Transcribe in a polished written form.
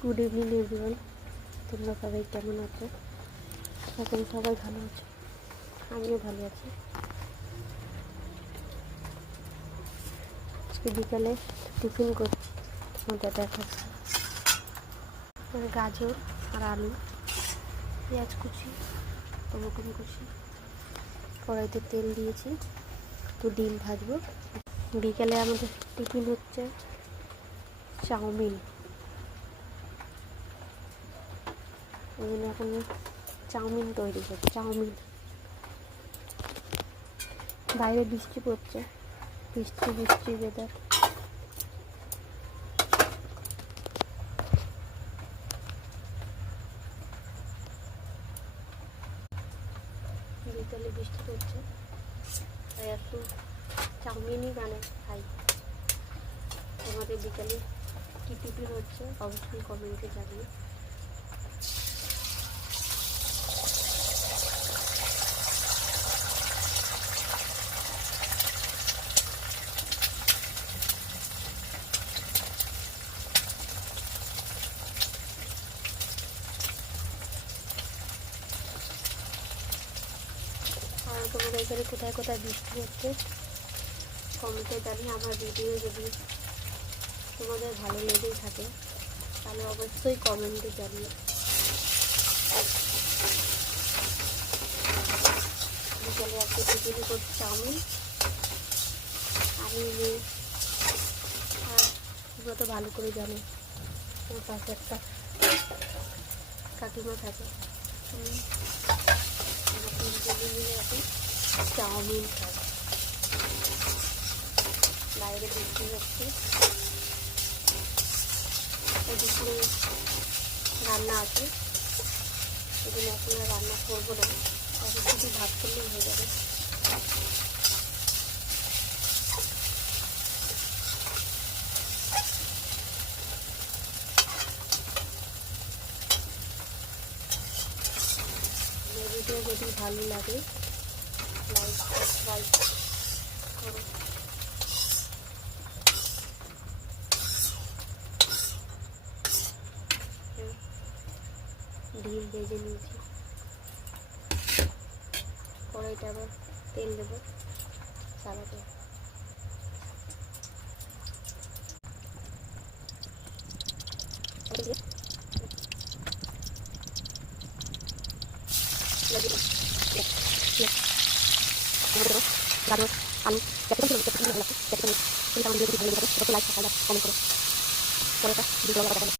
Good evening everyone, তোমরা সবাই কেমন আছো? এখন সবাই ভালো আছো, আমিও ভালো আছি। আজকে বিকালে টিফিন করছি, তোমাদের দেখাচ্ছি। গাজর আর আলু, পেঁয়াজ কুচি, টমেটো কুচি, কড়াইতে তেল দিয়েছি, তো ডিম ভাজবো। বিকালে আমাদের টিফিন হচ্ছে চাউমিন। ওই জন্য এখন চাউমিন তৈরি করছি। চাউমিন, বাইরে বৃষ্টি পড়ছে, বৃষ্টি ওয়েদার। বিকালে বৃষ্টি পড়ছে, তাই একটু চাউমিনই বানাই খাই। তোমাদের বিকালে কী টিফিন হচ্ছে অবশ্যই কমেন্টে জানিয়ে। আর তোমাদের এখানে কোথায় কোথায় বৃষ্টি হচ্ছে কমেন্টে জানিয়ে। আমার ভিডিও যদি তোমাদের ভালো লেগে থাকে তাহলে অবশ্যই কমেন্টে জানিয়ে। বিকালে আজকে টিফিন করছি চাউমিন। আমি মেয়ে, আর তোমরা তো ভালো করে জানো ওর পাশে একটা কাকিমা থাকে। মিলে এখন চাউমিন খাই। বাইরে বৃষ্টি হচ্ছে, দুপুরে রান্না আছে, সেদিন এখন আর রান্না করবো না, তবে শুধু ভাত করলেই হয়ে যাবে। ভিডিও যদি ভালো লাগে লাইক সাবস্ক্রাইব করো। ডিম ভেজে নিয়েছি, কড়াইটা আবার তেল দেবো সালাতে। গাজর আলু ক্যাপসিকাম ছিল, ক্যাপসিকাম ভালো লাগছে, ক্যাপসিকাম লাইক কমেন্ট করো, পরে